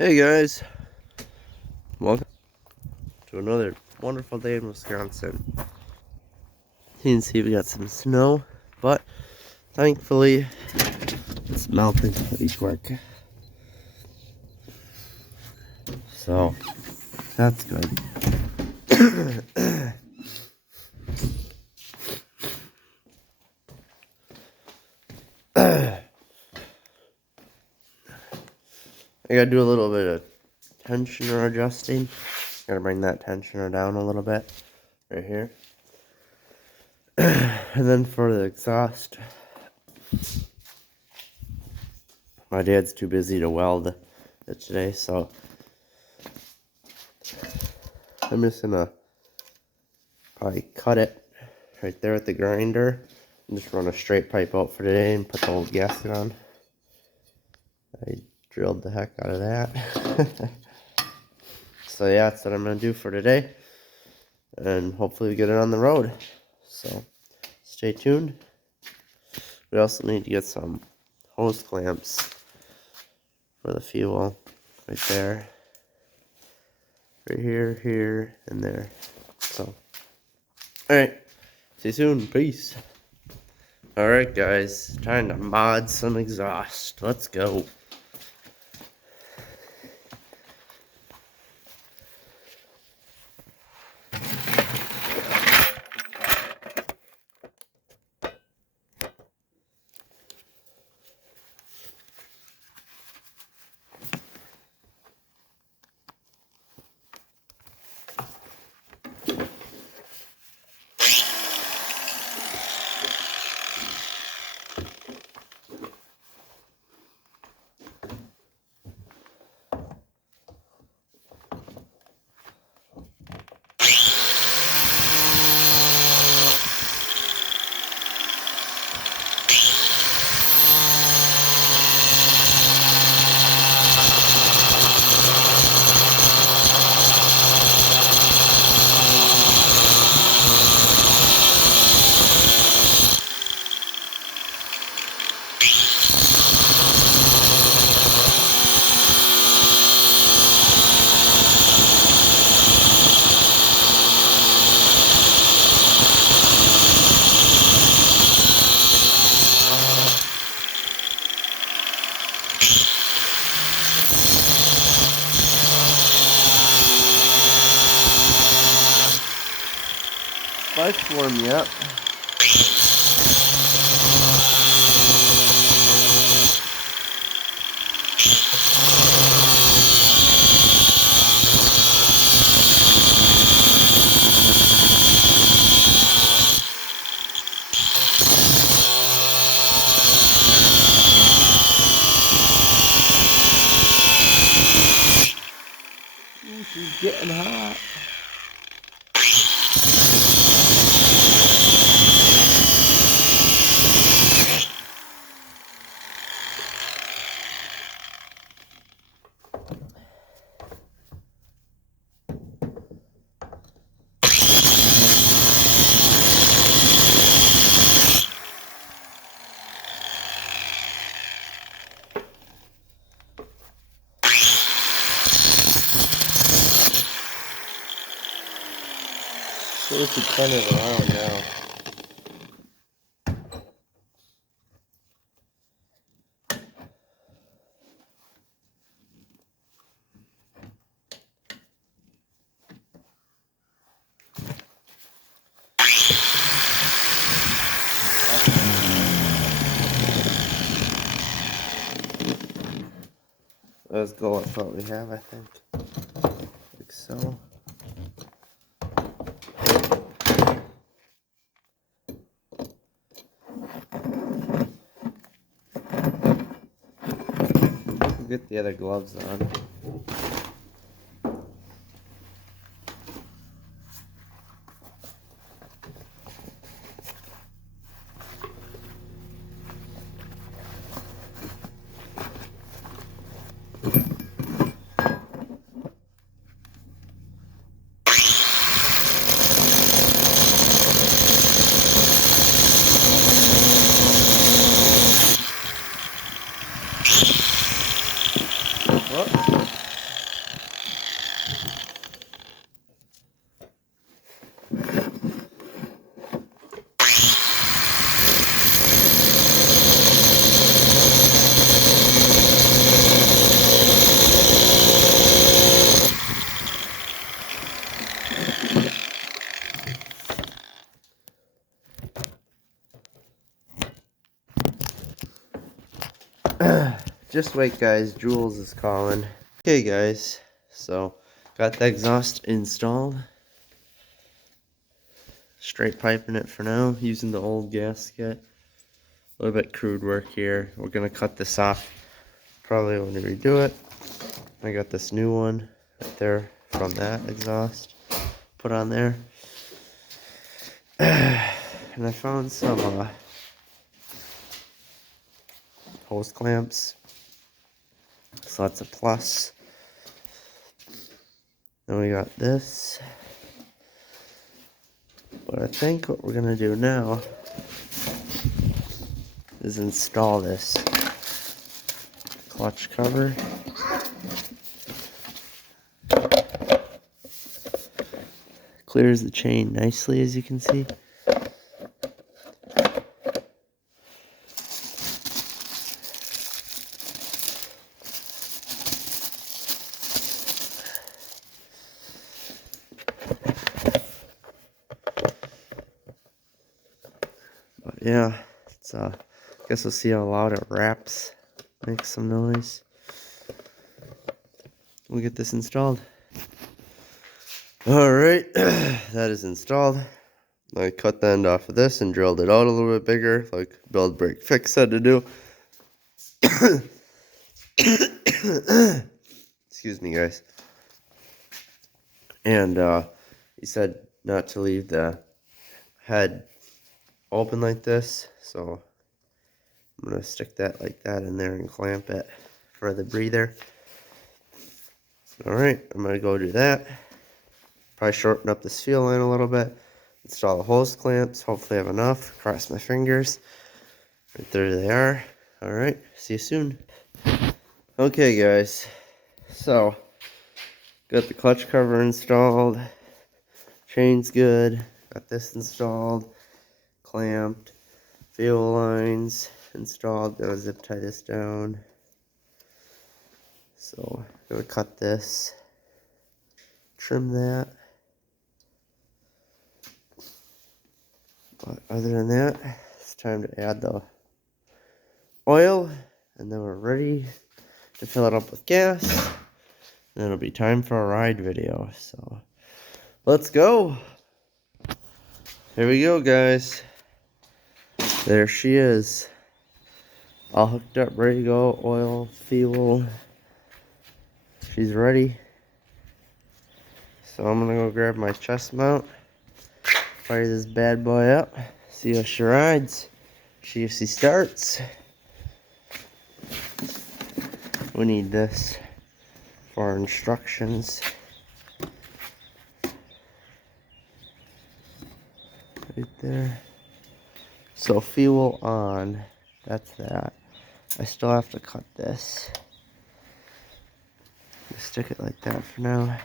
Hey guys, welcome to another wonderful day in Wisconsin. You can see we got some snow, but thankfully it's melting pretty quick. So that's good. I gotta do a little bit of tensioner adjusting. Gotta bring that tensioner down a little bit right here. And then for the exhaust, my dad's too busy to weld it today, so I'm just gonna probably cut it right there at the grinder and just run a straight pipe out for today and put the old gasket on. I drilled the heck out of that. So yeah, that's what I'm gonna do for today, and hopefully we get it on the road. So stay tuned. We also need to get some hose clamps for the fuel right there, right here, and there. So alright, see you soon. Peace. Alright guys, time to mod some exhaust. Let's go. Spikes warm me up. Ooh, she's getting hot. So we should turn it around now. Let's go with what we have, I think. Like so. Get the other gloves on. Whoop. Just wait, guys. Jules is calling. Okay, guys. So, got the exhaust installed. Straight piping it for now, using the old gasket. A little bit crude work here. We're gonna cut this off probably when we redo it. I got this new one right there from that exhaust put on there. And I found some hose clamps. So that's a plus. Then we got this. But I think what we're gonna do now is install this clutch cover. Clears the chain nicely, as you can see. But yeah, it's I guess we'll see how loud it raps. Makes some noise. We'll get this installed. Alright, that is installed. I cut the end off of this and drilled it out a little bit bigger, like Build Break Fix said to do. Excuse me, guys. And he said not to leave the head open like this, so I'm going to stick that like that in there and clamp it for the breather. Alright, I'm going to go do that. Probably shorten up this fuel line a little bit. Install the hose clamps. Hopefully I have enough. Cross my fingers. Right there they are. Alright, see you soon. Okay, guys. So, got the clutch cover installed. Chain's good. Got this installed. Clamped. Fuel lines installed. Gotta zip tie this down. So, gonna cut this. Trim that. But other than that, it's time to add the oil, and then we're ready to fill it up with gas, and it'll be time for a ride video. So let's go. Here we go, guys. There she is, all hooked up, ready to go. Oil, fuel, she's ready. So I'm gonna go grab my chest mount, fire this bad boy up, see how she rides, see if she starts. We need this for our instructions. Right there. So fuel on, that's that. I still have to cut this. Just stick it like that for now.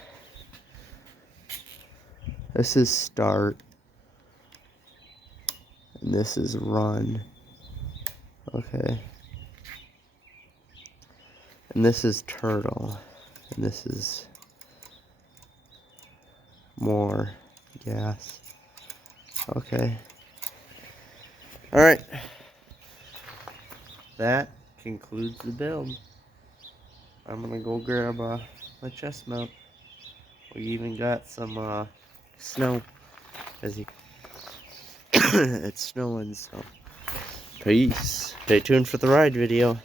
This is start. And this is run. Okay. And this is turtle. And this is more gas. Okay. Alright. That concludes the build. I'm gonna go grab my chest mount. We even got some snow. As you it's snowing, so peace. Stay tuned for the ride video.